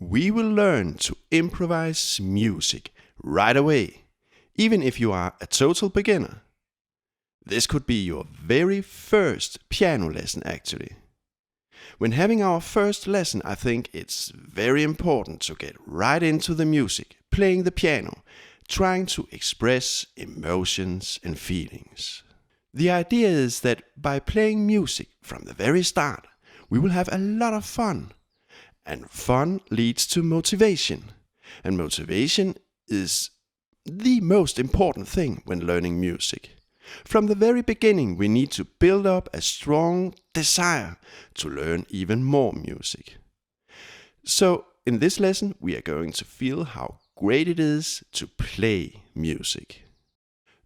We will learn to improvise music right away, even if you are a total beginner. This could be your very first piano lesson actually. When having our first lesson, I think it's very important to get right into the music, playing the piano, trying to express emotions and feelings. The idea is that by playing music from the very start, we will have a lot of fun. And fun leads to motivation. And motivation is the most important thing when learning music. From the very beginning, we need to build up a strong desire to learn even more music. So, in this lesson, we are going to feel how great it is to play music.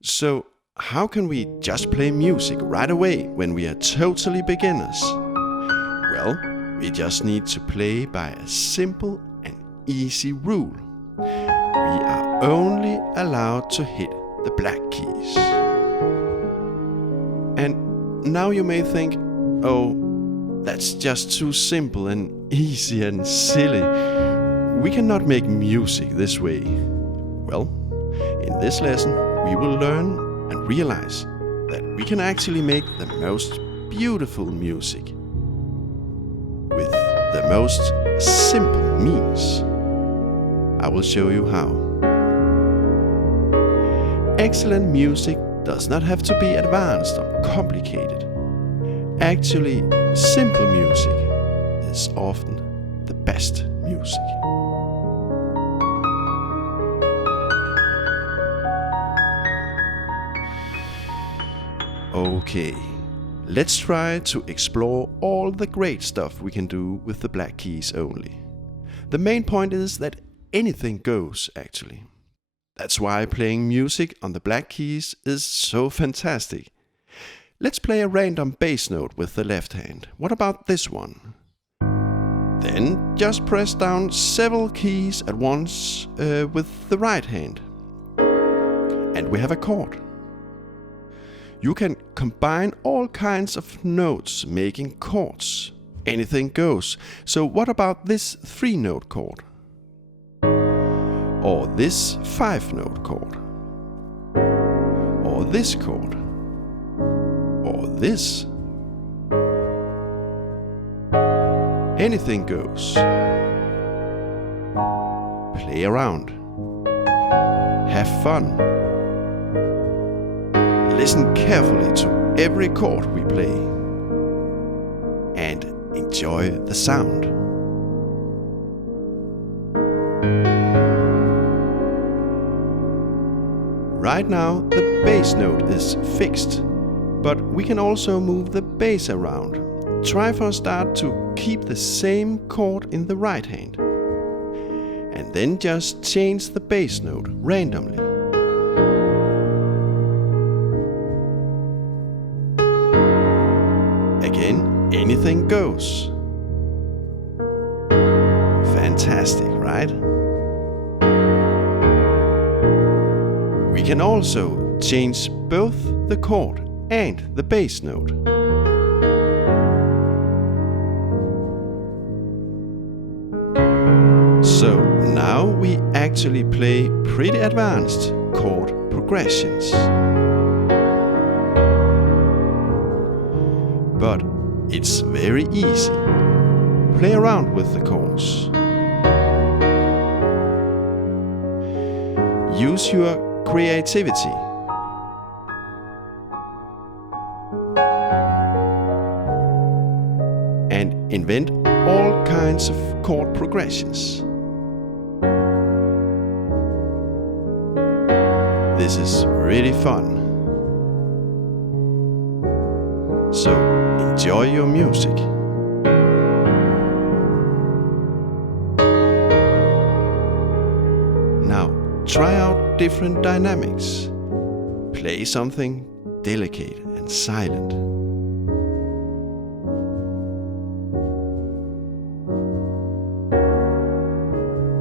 So, how can we just play music right away when we are totally beginners? Well, we just need to play by a simple and easy rule. We are only allowed to hit the black keys. And now you may think, oh, that's just too simple and easy and silly. We cannot make music this way. Well, in this lesson, we will learn and realize that we can actually make the most beautiful music with the most simple means. I will show you how. Excellent music does not have to be advanced or complicated. Actually, simple music is often the best music. Okay, let's try to explore all the great stuff we can do with the black keys only. The main point is that anything goes, actually. That's why playing music on the black keys is so fantastic. Let's play a random bass note with the left hand. What about this one? Then just press down several keys at once with the right hand. And we have a chord. You can combine all kinds of notes making chords. Anything goes. So what about this 3-note chord? Or this 5-note chord? Or this chord? Or this? Anything goes. Play around. Have fun. Listen carefully to every chord we play and enjoy the sound. Right now the bass note is fixed, but we can also move the bass around. Try for a start to keep the same chord in the right hand, and then just change the bass note randomly. Again, anything goes. Fantastic, right? We can also change both the chord and the bass note. So now we actually play pretty advanced chord progressions. But it's very easy. Play around with the chords. Use your creativity. And invent all kinds of chord progressions. This is really fun. So enjoy your music. Now try out different dynamics. Play something delicate and silent.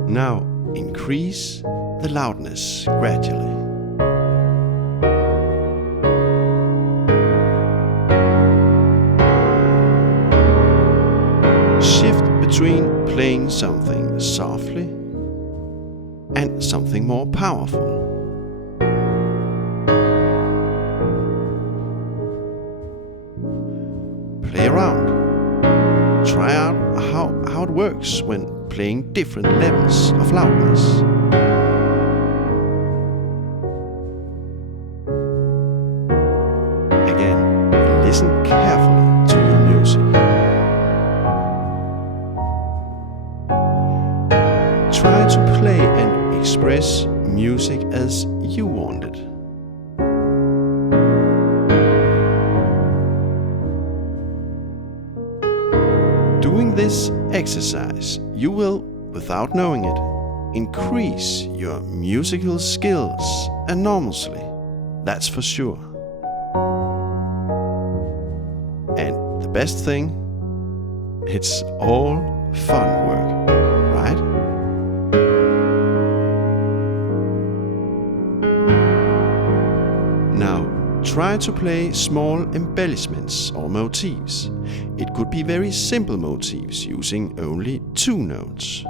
Now increase the loudness gradually. Shift between playing something softly and something more powerful. Play around. Try out how it works when playing different levels of loudness. Again, listen carefully to your music. Try to play and express music as you want it. Doing this exercise, you will, without knowing it, increase your musical skills enormously. That's for sure. And the best thing, it's all fun work, right? Now, try to play small embellishments or motifs. It could be very simple motifs using only 2 notes.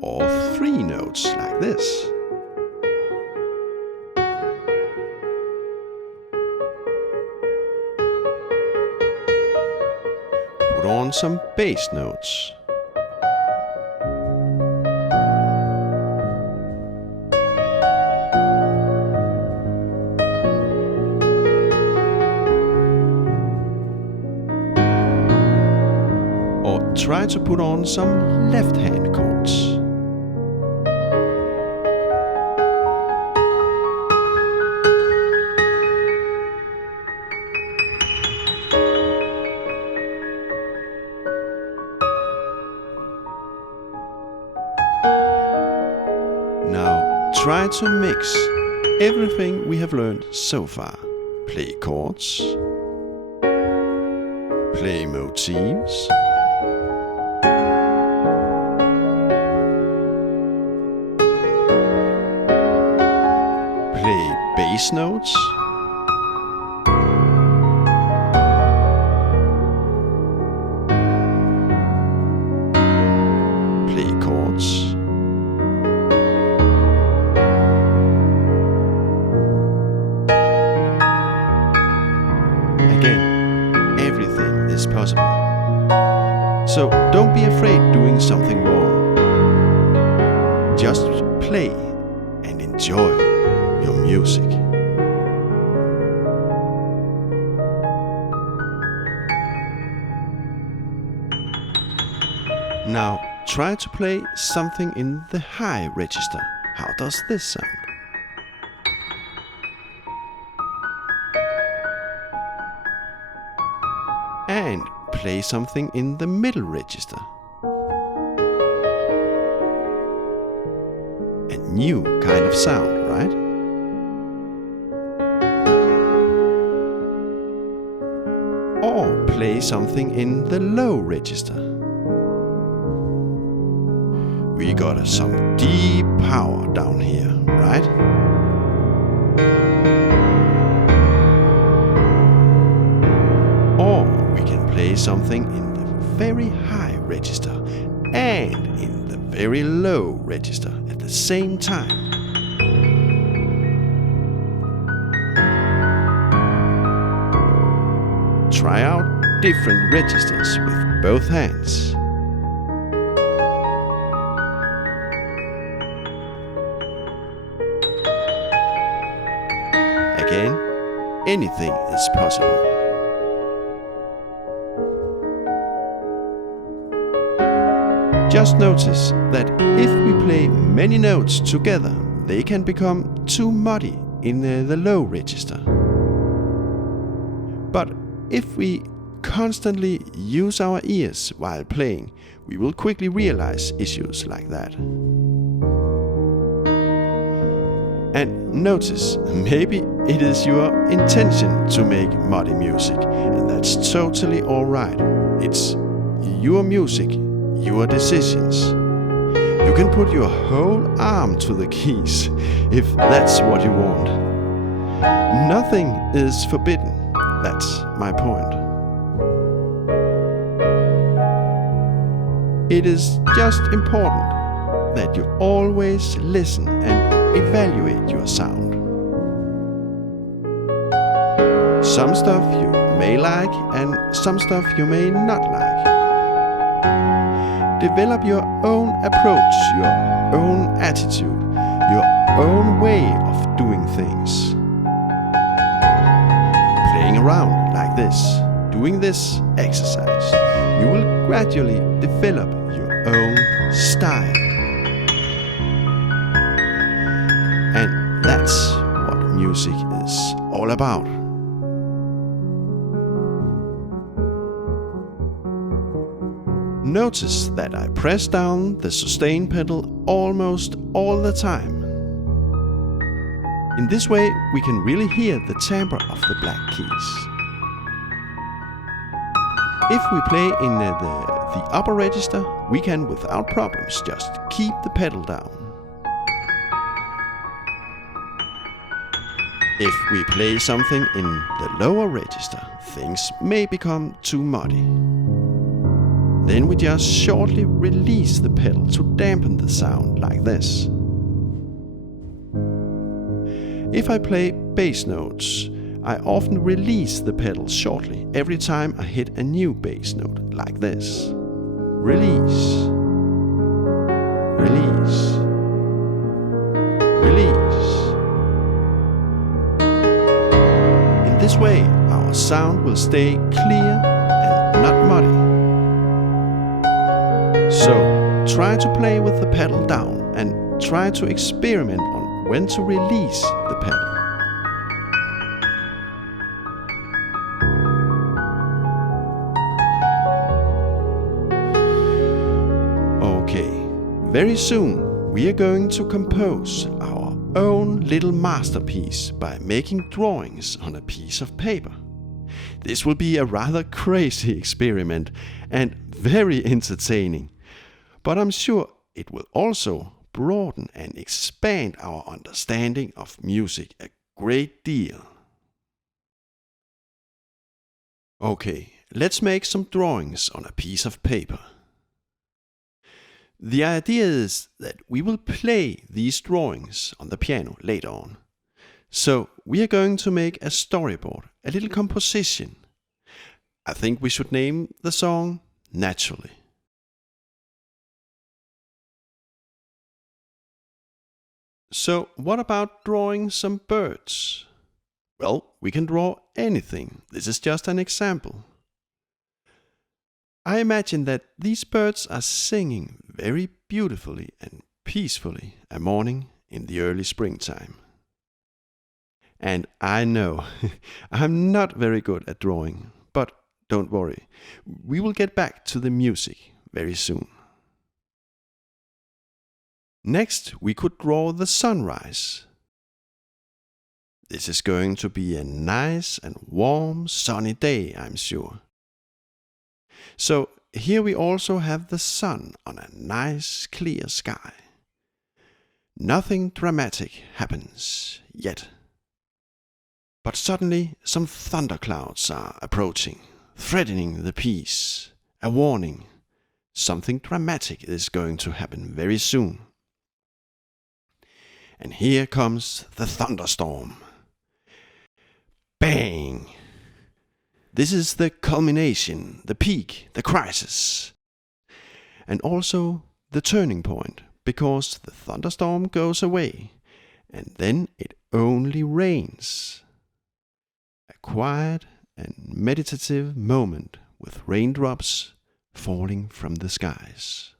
Or 3 notes like this. Put on some bass notes. Try to put on some left-hand chords. Now try to mix everything we have learned so far. Play chords, play motifs, play bass notes, play chords, again, everything is possible. So don't be afraid doing something wrong. Just play and enjoy your music. Now try to play something in the high register. How does this sound? And play something in the middle register. A new kind of sound, right? Or play something in the low register. We got some deep power down here, right? Or we can play something in the very high register and in the very low register at the same time. Try out different registers with both hands. Again, anything is possible. Just notice that if we play many notes together, they can become too muddy in the low register. But if we constantly use our ears while playing, we will quickly realize issues like that. And notice, maybe it is your intention to make muddy music, and that's totally alright. It's your music, your decisions. You can put your whole arm to the keys if that's what you want. Nothing is forbidden. That's my point. It is just important that you always listen and evaluate your sound. Some stuff you may like and some stuff you may not like. Develop your own approach, your own attitude, your own way of doing things. Playing around like this, doing this exercise, you will gradually develop your own style. And that's what music is all about. Notice that I press down the sustain pedal almost all the time. In this way, we can really hear the timbre of the black keys. If we play in the upper register, we can without problems just keep the pedal down. If we play something in the lower register, things may become too muddy. Then we just shortly release the pedal to dampen the sound like this. If I play bass notes, I often release the pedal shortly every time I hit a new bass note like this. Release, release, release. In this way, our sound will stay clear and not muddy. So, try to play with the pedal down and try to experiment on when to release the pedal. Okay, very soon we are going to compose our own little masterpiece by making drawings on a piece of paper. This will be a rather crazy experiment and very entertaining. But I'm sure it will also broaden and expand our understanding of music a great deal. Okay, let's make some drawings on a piece of paper. The idea is that we will play these drawings on the piano later on. So we are going to make a storyboard, a little composition. I think we should name the song Naturally. So what about drawing some birds? Well, we can draw anything. This is just an example. I imagine that these birds are singing very beautifully and peacefully a morning in the early springtime. And I know I'm not very good at drawing, but don't worry, we will get back to the music very soon. Next, we could draw the sunrise. This is going to be a nice and warm, sunny day, I'm sure. So here we also have the sun on a nice, clear sky. Nothing dramatic happens yet. But suddenly some thunderclouds are approaching, threatening the peace. A warning. Something dramatic is going to happen very soon. And here comes the thunderstorm. Bang! This is the culmination, the peak, the crisis. And also the turning point, because the thunderstorm goes away, and then it only rains. A quiet and meditative moment with raindrops falling from the skies.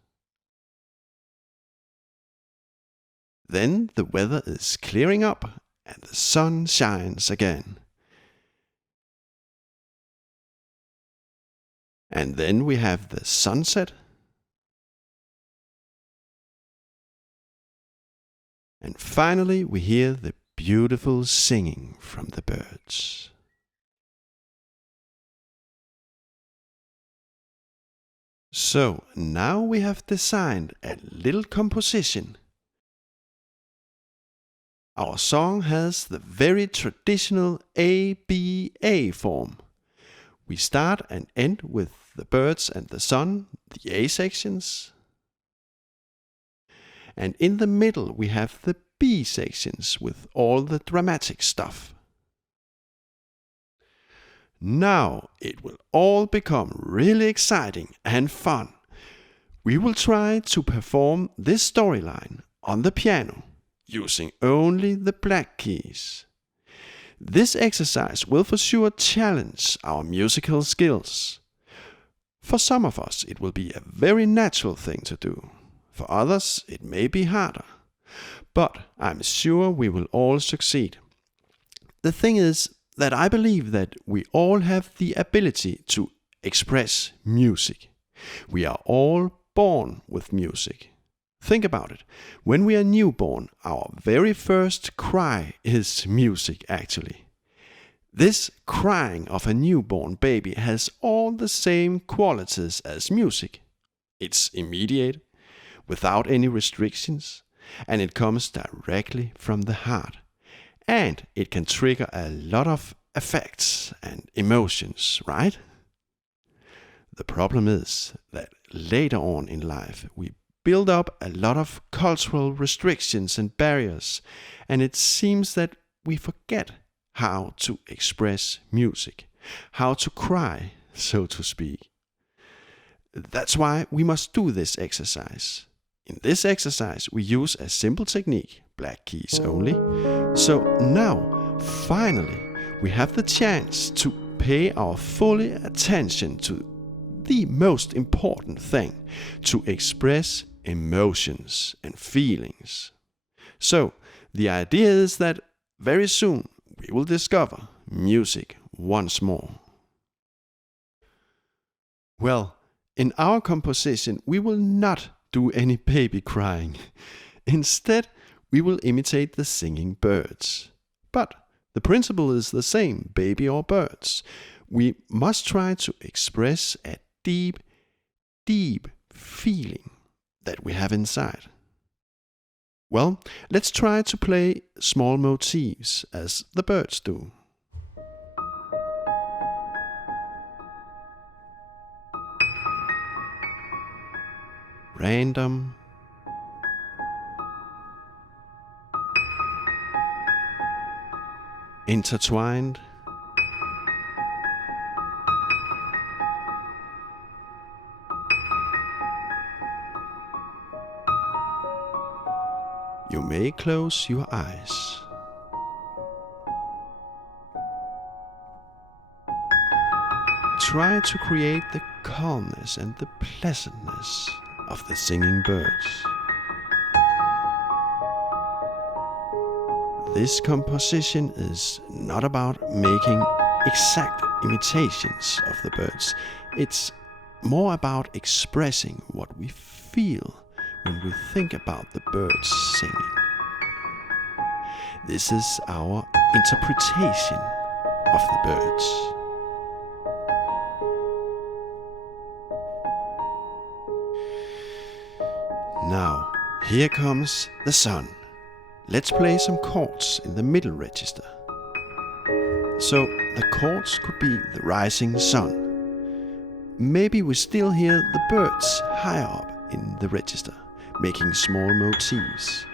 Then the weather is clearing up and the sun shines again. And then we have the sunset. And finally we hear the beautiful singing from the birds. So now we have designed a little composition. Our song has the very traditional ABA form. We start and end with the birds and the sun, the A sections. And in the middle we have the B sections with all the dramatic stuff. Now it will all become really exciting and fun. We will try to perform this storyline on the piano using only the black keys. This exercise will for sure challenge our musical skills. For some of us it will be a very natural thing to do. For others it may be harder. But I'm sure we will all succeed. The thing is that I believe that we all have the ability to express music. We are all born with music. Think about it. When we are newborn, our very first cry is music actually. This crying of a newborn baby has all the same qualities as music. It's immediate, without any restrictions, and it comes directly from the heart. And it can trigger a lot of affects and emotions, right? The problem is that later on in life we build up a lot of cultural restrictions and barriers, and it seems that we forget how to express music, how to cry, so to speak. That's why we must do this exercise. In this exercise we use a simple technique, black keys only. So now, finally, we have the chance to pay our fully attention to the most important thing, to express emotions and feelings. So, the idea is that very soon we will discover music once more. Well, in our composition we will not do any baby crying. Instead, we will imitate the singing birds. But the principle is the same, baby or birds. We must try to express a deep, deep feeling that we have inside. Well, let's try to play small motifs as the birds do. Random. Intertwined. You may close your eyes. Try to create the calmness and the pleasantness of the singing birds. This composition is not about making exact imitations of the birds. It's more about expressing what we feel when we think about the birds singing. This is our interpretation of the birds. Now, here comes the sun. Let's play some chords in the middle register. So, the chords could be the rising sun. Maybe we still hear the birds higher up in the register, making small motifs.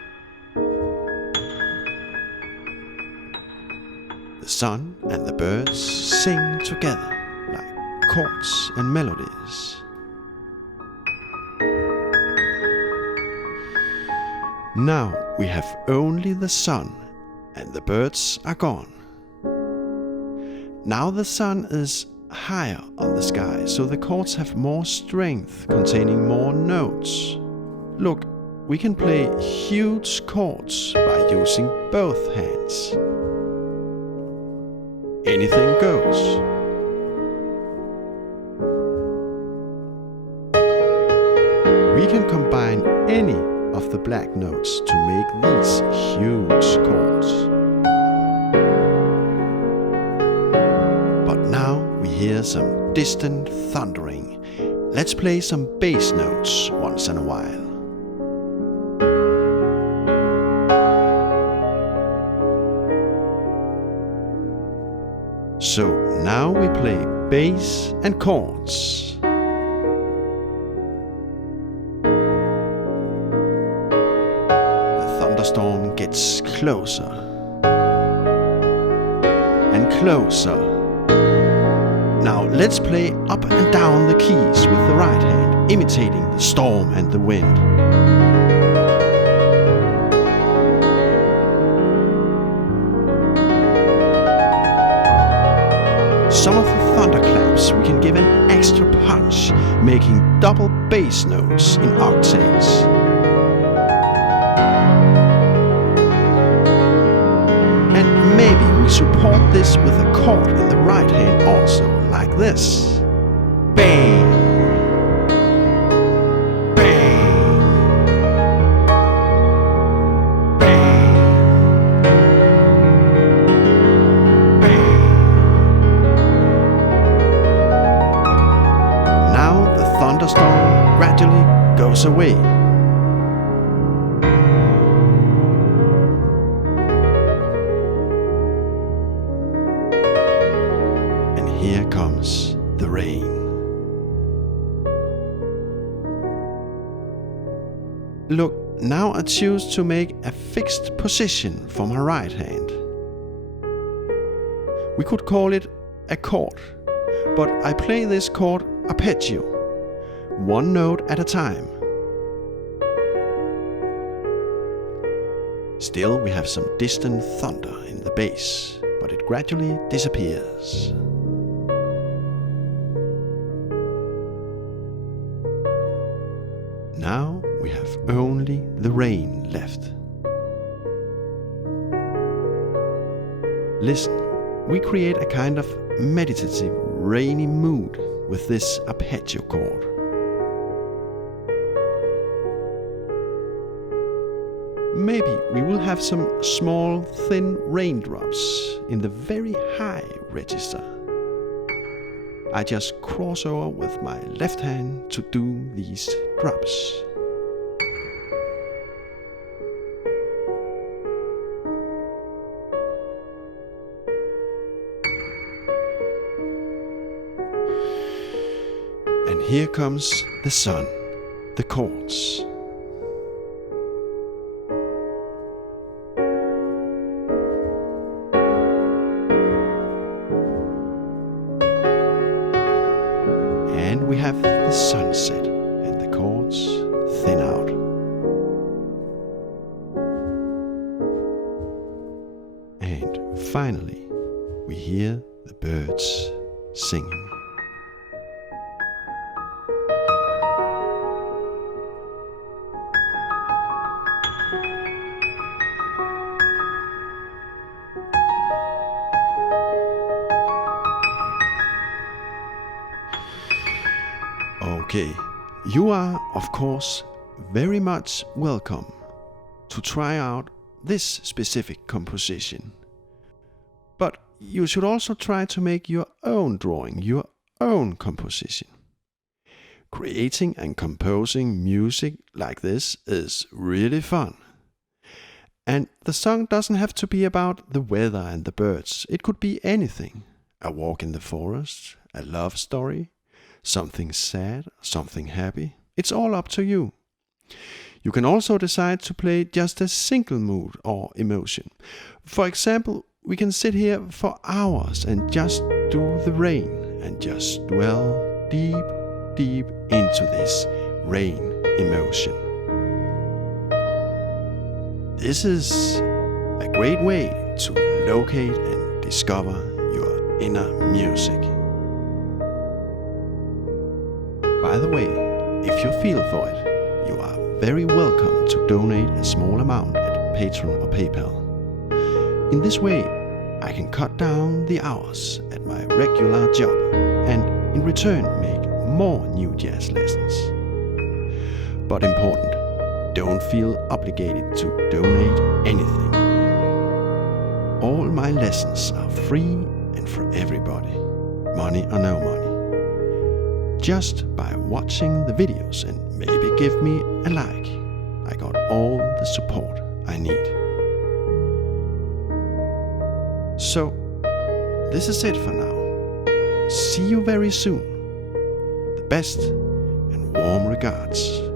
The sun and the birds sing together like chords and melodies. Now we have only the sun and the birds are gone. Now the sun is higher on the sky, so the chords have more strength, containing more notes. Look, we can play huge chords by using both hands. Anything goes. We can combine any of the black notes to make these huge chords. But now we hear some distant thundering. Let's play some bass notes once in a while. now we play bass and chords. The thunderstorm gets closer and closer. Now let's play up and down the keys with the right hand, imitating the storm and the wind. Some of the thunderclaps we can give an extra punch, making double bass notes in octaves. And maybe we support this with a chord in the right hand also, like this. Bang! Bang! Bang! Bang! Now the thunderstorm gradually goes away. And here comes the rain. Look, now I choose to make a fixed position for my right hand. We could call it a chord, but I play this chord arpeggio, one note at a time. Still, we have some distant thunder in the bass, but it gradually disappears. Now we have only the rain left. Listen, we create a kind of meditative, rainy mood with this arpeggio chord. Maybe we will have some small, thin raindrops in the very high register. I just cross over with my left hand to do these drops. And here comes the sun, the chords. And we have the sunset and the chords thin out. And finally, we hear the birds singing. Okay, you are, of course, very much welcome to try out this specific composition. But you should also try to make your own drawing, your own composition. Creating and composing music like this is really fun. And the song doesn't have to be about the weather and the birds. It could be anything. A walk in the forest, a love story, something sad, something happy. It's all up to you. You can also decide to play just a single mood or emotion. For example, we can sit here for hours and just do the rain and just dwell deep, deep into this rain emotion. This is a great way to locate and discover your inner music. By the way, if you feel for it, you are very welcome to donate a small amount at Patreon or PayPal. In this way, I can cut down the hours at my regular job and in return make more new jazz lessons. But important, don't feel obligated to donate anything. All my lessons are free and for everybody, money or no money. Just by watching the videos and maybe give me a like, I got all the support I need. So, this is it for now. See you very soon. The best and warm regards.